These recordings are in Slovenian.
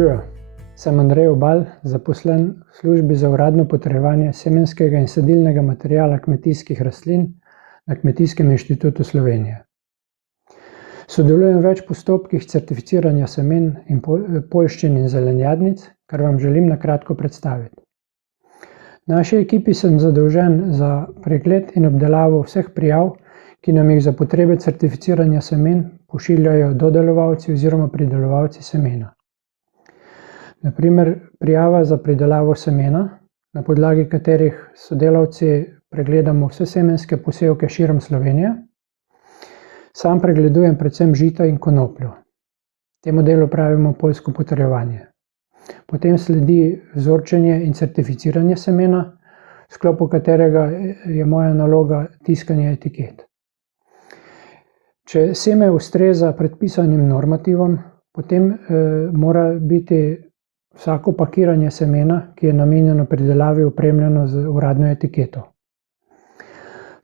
Živijo, sem Andrej Obal, zaposlen v službi za uradno potrjevanje semenskega in sadilnega materiala kmetijskih rastlin na Kmetijskem inštitutu Slovenije. Sodelujem v več postopkih certificiranja semen in poljščin in zelenjadnic, kar vam želim na kratko predstaviti. V naši ekipi sem zadolžen za pregled in obdelavo vseh prijav, ki nam jih za potrebe certificiranja semen pošiljajo dodelovalci oziroma pridelovalci semena. Na primer, prijava za pridelavo semena, na podlagi katerih sodelavci pregledamo vse semenske posevke širom Slovenije. Sam pregledujem predvsem žito in konopljo. Temu delu pravimo poljsko potrjevanje. Potem sledi vzorčenje in certificiranje semena, v sklopu katerega je moja naloga tiskanje etiket. Če seme ustreza predpisanim normativom, potem mora biti vsako pakiranje semena, ki je namenjeno pridelavi, opremljeno z uradno etiketo.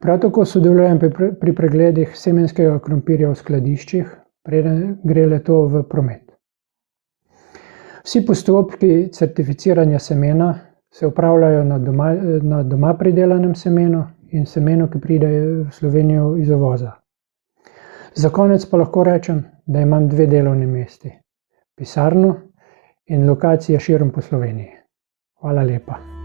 Prav tako sodelujem pri pregledih semenskega krompirja v skladiščih, preden gre le-to v promet. Vsi postopki certificiranja semena se opravljajo na doma pridelanem semenu in semenu, ki pride v Slovenijo iz uvoza. Za konec pa lahko rečem, da imam 2 delovni mesti: pisarno in lokacije širom po Sloveniji. Hvala lepa.